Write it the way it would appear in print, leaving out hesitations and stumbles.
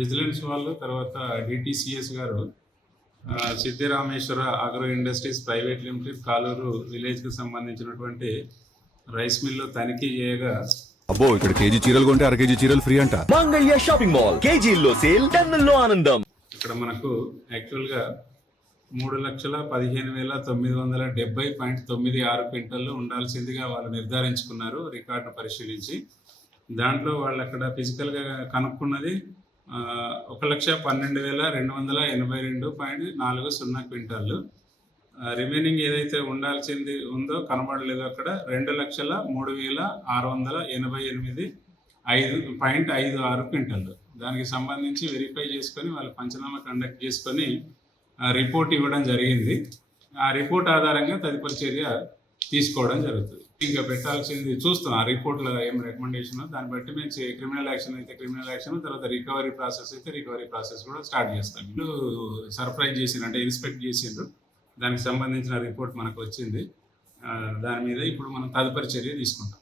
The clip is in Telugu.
విజిలెన్స్ వాళ్ళు తర్వాత డిటిసిఎస్ గారు Siddirameshwara agro industries private limited Kaluru విలేజ్కి సంబంధించినటువంటి రైస్ మిల్లు తనిఖీ చేయగా అబ్బో ఇక్కడ కేజీ చీరలు కొంటే అర కేజీ చీరలు ఫ్రీ అంట. మంగళ్య షాపింగ్ మాల్, కేజీల్లో సేల్, టన్నుల్లో ఆనందం. ఇక్కడ మనకు యాక్చువల్గా 3,15,970.96 క్వింటల్లో ఉండాల్సిందిగా వాళ్ళు నిర్ధారించుకున్నారు రికార్డు పరిశీలించి. దాంట్లో వాళ్ళు అక్కడ ఫిజికల్గా కనుక్కున్నది 1,12,282.40 క్వింటాళ్ళు. రిమైనింగ్ ఏదైతే ఉండాల్సింది ఉందో కనబడలేదు అక్కడ 2,03,688.56 క్వింటాళ్ళు. దానికి సంబంధించి వెరిఫై చేసుకొని వాళ్ళు పంచనామా కండక్ట్ చేసుకొని రిపోర్ట్ ఇవ్వడం జరిగింది. ఆ రిపోర్ట్ ఆధారంగా తదుపరి చర్య తీసుకోవడం జరుగుతుంది. ఇంకా పెట్టాల్సింది చూస్తాం ఆ రిపోర్ట్లో ఏం రికమెండేషన్ దాన్ని బట్టి మేము క్రిమినల్ యాక్షన్ అయితే క్రిమినల్ యాక్షన్, తర్వాత రికవరీ ప్రాసెస్ అయితే రికవరీ ప్రాసెస్ కూడా స్టార్ట్ చేస్తాం. వీళ్ళు సర్ప్రైజ్ చేసిండ్రు, అంటే ఇన్స్పెక్ట్ చేసిండ్రు, దానికి సంబంధించిన రిపోర్ట్ మనకు వచ్చింది. దాని మీద ఇప్పుడు మనం తదుపరి చర్య తీసుకుంటాం.